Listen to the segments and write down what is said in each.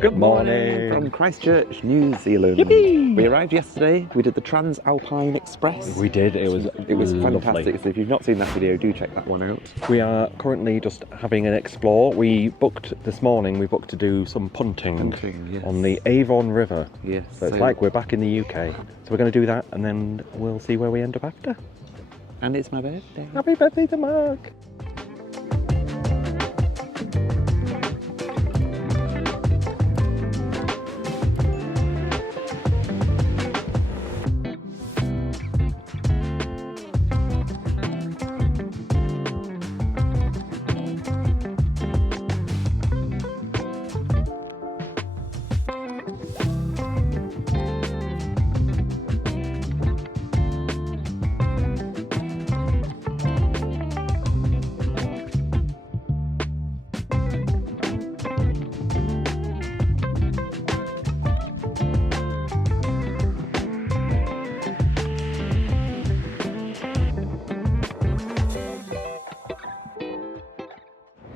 Good morning from Christchurch, New Zealand. Yippee! We arrived yesterday. We did the Trans-Alpine Express. We did. It was fantastic. lovely. So if you've not seen that video, do check that one out. We are currently just having an explore. We booked this morning. We booked to do some punting, Yes. on the Avon River. Yes. So it's like we're back in the UK. So we're going to do that, and then we'll see where we end up after. And it's my birthday. Happy birthday to Mark!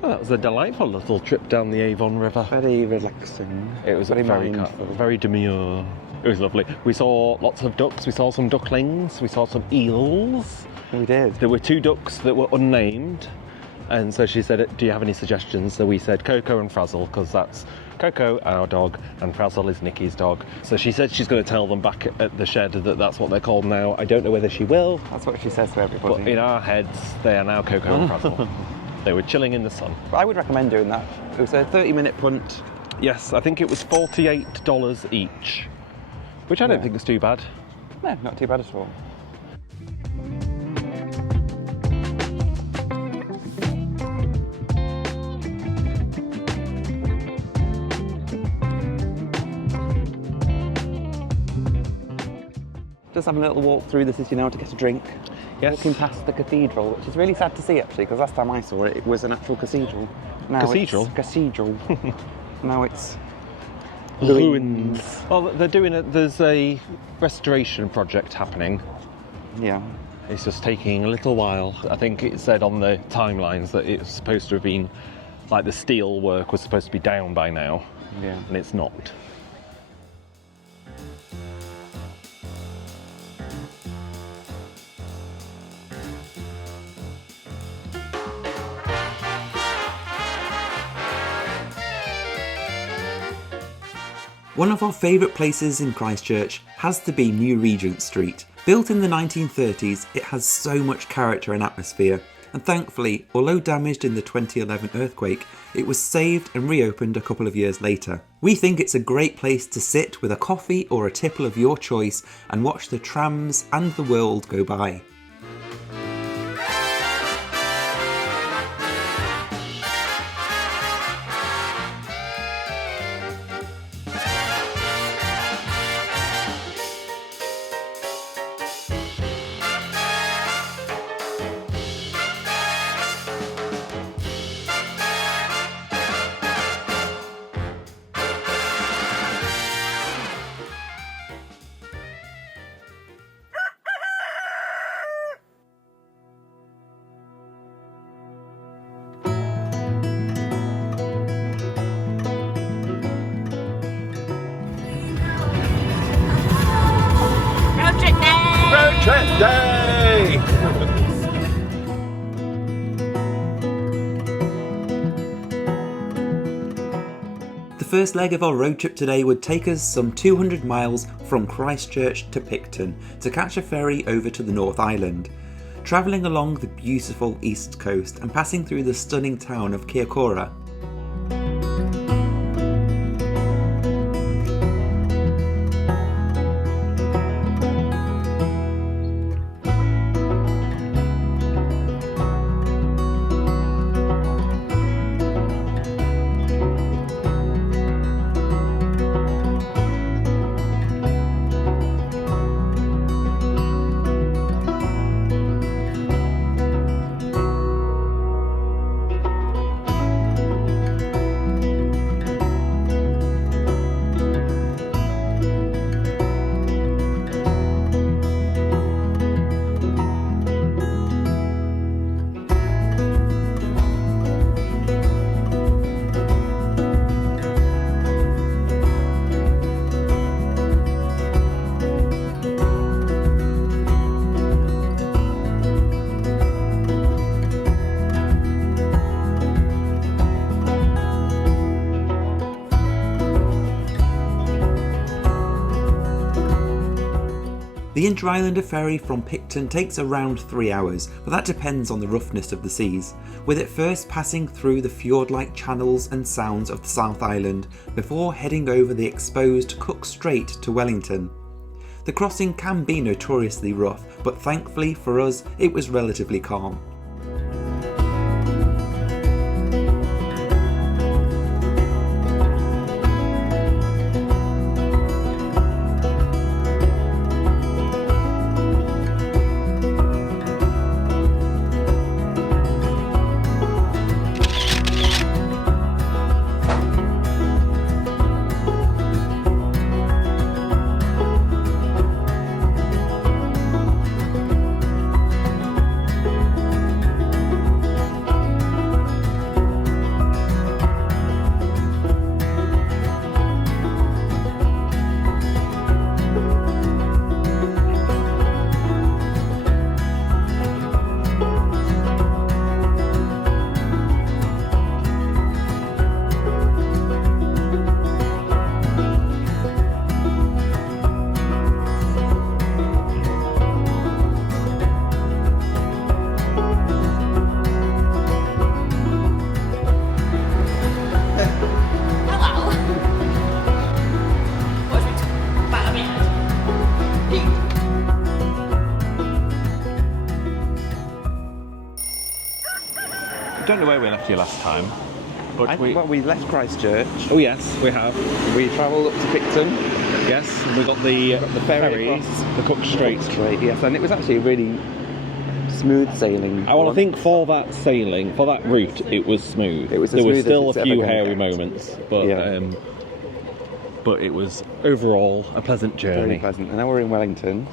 Well, that was a delightful little trip down the Avon River. Very relaxing. It was very very mindful. very demure. It was lovely. We saw lots of ducks, we saw some ducklings, we saw some eels. We did. There were 2 ducks that were unnamed, and so she said, do you have any suggestions? So we said Coco and Frazzle, because that's Coco, our dog, and Frazzle is Nikki's dog. So she said she's going to tell them back at the shed that that's what they're called now. I don't know whether she will, That's what she says to everybody. but in our heads, they are now Coco and Frazzle. They were chilling in the sun. But I would recommend doing that. It was a 30-minute punt. Yes, I think it was $48 each, which I don't think is too bad. No, not too bad at all. Just having a little walk through the city now to get a drink. Yes. Walking past the cathedral, which is really sad to see actually, because last time I saw it, it was an actual cathedral. Now Cathedral? It's cathedral. Now it's Ruins. Well, there's a restoration project happening. Yeah. It's just taking a little while. I think it said on the timelines that it's supposed to have been, like the steel work was supposed to be down by now, Yeah. and it's not. One of our favourite places in Christchurch has to be New Regent Street. Built in the 1930s, it has so much character and atmosphere, and thankfully, although damaged in the 2011 earthquake, it was saved and reopened a couple of years later. We think it's a great place to sit with a coffee or a tipple of your choice and watch the trams and the world go by. Road trip day! The first leg of our road trip today would take us some 200 miles from Christchurch to Picton to catch a ferry over to the North Island. Travelling along the beautiful east coast and passing through the stunning town of Kiakora. The inter-islander ferry from Picton takes around 3 hours, but that depends on the roughness of the seas, with it first passing through the fjord-like channels and sounds of the South Island before heading over the exposed Cook Strait to Wellington. The crossing can be notoriously rough, but thankfully for us it was relatively calm. I don't know where we left you last time, but we left Christchurch. Oh yes, we have. We travelled up to Picton. Yes, and we got the ferry across the Cook Strait. Yes, and it was actually a really smooth sailing. Well, I think for that sailing, for that route, it was smooth. It was there was smooth still as a it's few ever gonna hairy get. moments, but it was overall a pleasant Very journey. pleasant. And now we're in Wellington.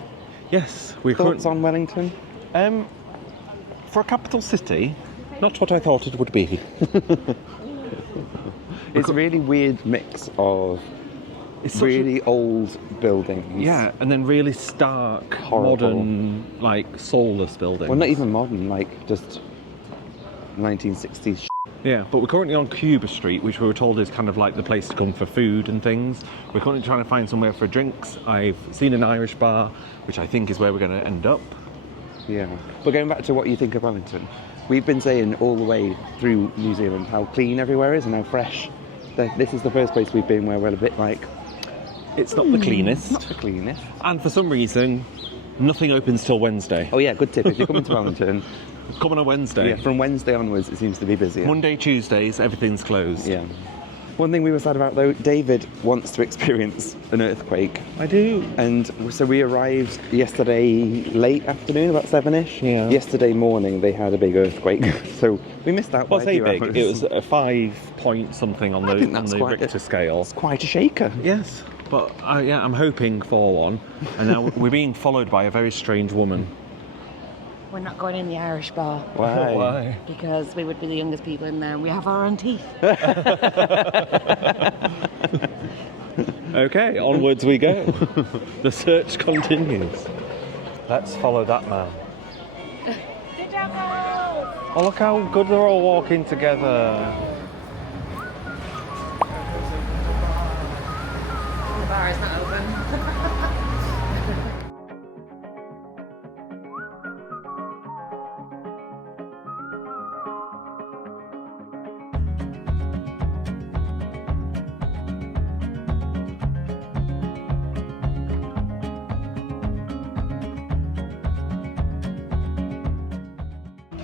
Yes, we Thoughts on Wellington? for a capital city, not what I thought it would be. It's a really weird mix of It's such really old buildings. Yeah, and then really stark, Horrible. modern, like soulless buildings. Well, not even modern, like just 1960s. Yeah, but we're currently on Cuba Street, which we were told is kind of like the place to come for food and things. We're currently trying to find somewhere for drinks. I've seen an Irish bar, which I think is where we're going to end up. Yeah. But going back to what you think of Wellington, we've been saying all the way through New Zealand how clean everywhere is and how fresh. This is the first place we've been where we're a bit like, It's not the cleanest. not the cleanest. And for some reason, nothing opens till Wednesday. Oh yeah, good tip. If you're coming to Wellington, Come on a Wednesday. yeah, from Wednesday onwards it seems to be busier. Monday, Tuesdays, everything's closed. Yeah. One thing we were sad about though, David wants to experience an earthquake. I do. And so we arrived yesterday late afternoon, about 7ish. Yeah. Yesterday morning they had a big earthquake, so we missed out. Well, by a say few big. hours. It was a 5 point something on I think the that's quite Richter scale. It's quite a shaker. Yes, but I'm hoping for one. And now we're being followed by a very strange woman. We're not going in the Irish bar Why? because we would be the youngest people in there and we have our own teeth. Okay, onwards we go. The search continues. Let's follow that man. Oh, look how good they're all walking together. The bar is not open.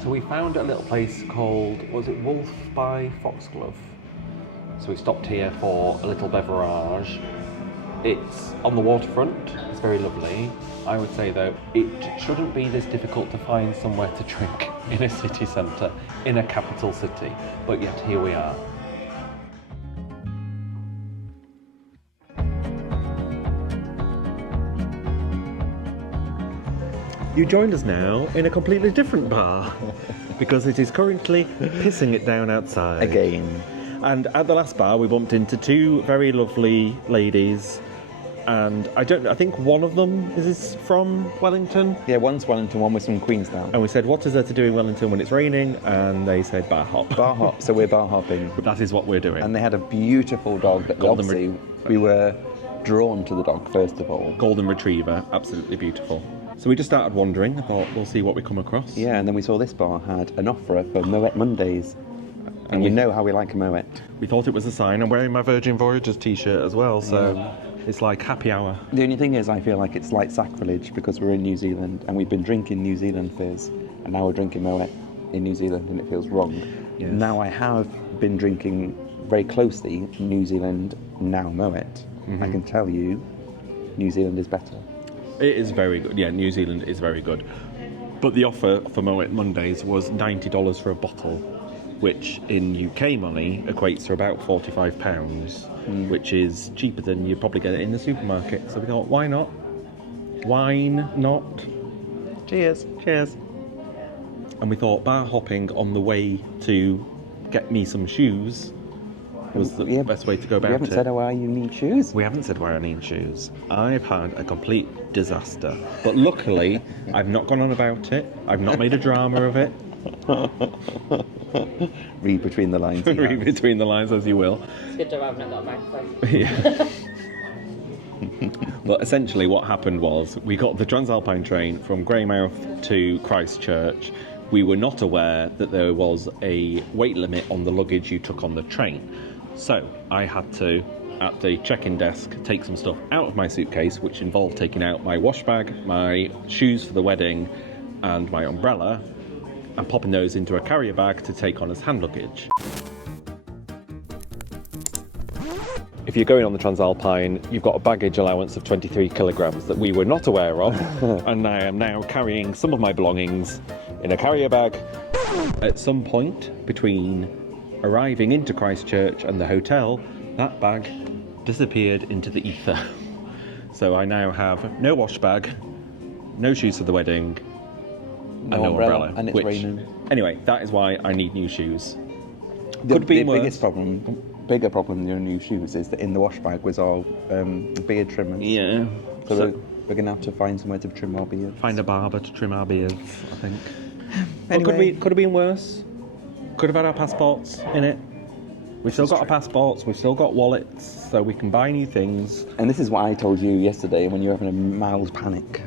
So we found a little place called, was it Wolf by Foxglove? So we stopped here for a little beverage. It's on the waterfront, it's very lovely. I would say though, it shouldn't be this difficult to find somewhere to drink in a city centre, in a capital city, but yet here we are. You joined us now in a completely different bar because it is currently pissing it down outside. Again. And at the last bar we bumped into 2 very lovely ladies, and I think one of them is from Wellington. Yeah, one's Wellington, one was from Queenstown. And we said, what is there to do in Wellington when it's raining? And they said bar hop. Bar hop, so we're bar hopping. That is what we're doing. And they had a beautiful dog that Golden obviously we were drawn to the dog, first of all. Golden Retriever, absolutely beautiful. So we just started wandering. I thought we'll see what we come across. Yeah, and then we saw this bar had an offer for Moet Mondays. And you know how we like a Moet. We thought it was a sign. I'm wearing my Virgin Voyagers t-shirt as well, so it's like happy hour. The only thing is, I feel like it's like sacrilege because we're in New Zealand and we've been drinking New Zealand fizz, and now we're drinking Moet in New Zealand, and it feels wrong. Yes. Now I have been drinking very closely New Zealand, now Moet. I can tell you, New Zealand is better. It is very good. Yeah, New Zealand is very good. But the offer for Moet Mondays was $90 for a bottle, which in UK money equates to about £45, which is cheaper than you'd probably get it in the supermarket. So we thought, why not? Wine not? Cheers. Cheers. And we thought bar hopping on the way to get me some shoes was the best way to go about it. We haven't said why you need shoes. We haven't said why I need shoes. I've had a complete disaster. But luckily, I've not gone on about it. I've not made a drama of it. Read between the lines. Read between the lines as you will. It's good job I've not got a microphone. Yeah. But essentially what happened was we got the Transalpine train from Greymouth to Christchurch. We were not aware that there was a weight limit on the luggage you took on the train. So I had to, at the check-in desk, take some stuff out of my suitcase, which involved taking out my wash bag, my shoes for the wedding, and my umbrella, and popping those into a carrier bag to take on as hand luggage. If you're going on the Transalpine, you've got a baggage allowance of 23 kilograms that we were not aware of, and I am now carrying some of my belongings in a carrier bag. At some point between arriving into Christchurch and the hotel, that bag disappeared into the ether. So I now have no wash bag, no shoes for the wedding, and no umbrella. And it's raining. Anyway, that is why I need new shoes. The bigger problem than your new shoes is that in the wash bag was our beard trimmer. Yeah. So we're going to have to find somewhere to trim our beards. Find a barber to trim our beards, I think. Anyway. Could have been worse. Could have had our passports in it. We've still got our passports, we've still got wallets, so we can buy new things. And this is what I told you yesterday when you were having a mild panic.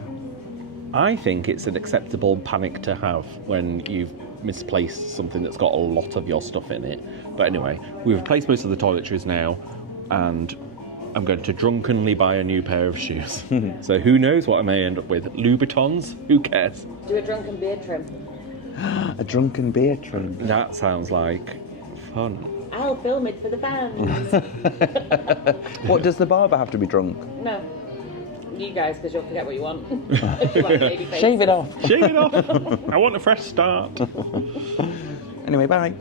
I think it's an acceptable panic to have when you've misplaced something that's got a lot of your stuff in it. But anyway, we've replaced most of the toiletries now, and I'm going to drunkenly buy a new pair of shoes. So who knows what I may end up with? Louboutins? Who cares? Do a drunken beard trim. A drunken beard trim. That sounds like fun. I'll film it for the fans. What, does the barber have to be drunk? No. You guys, because you'll forget what you want. If you want baby face. Shave it off. Shave it off! I want a fresh start. Anyway, bye.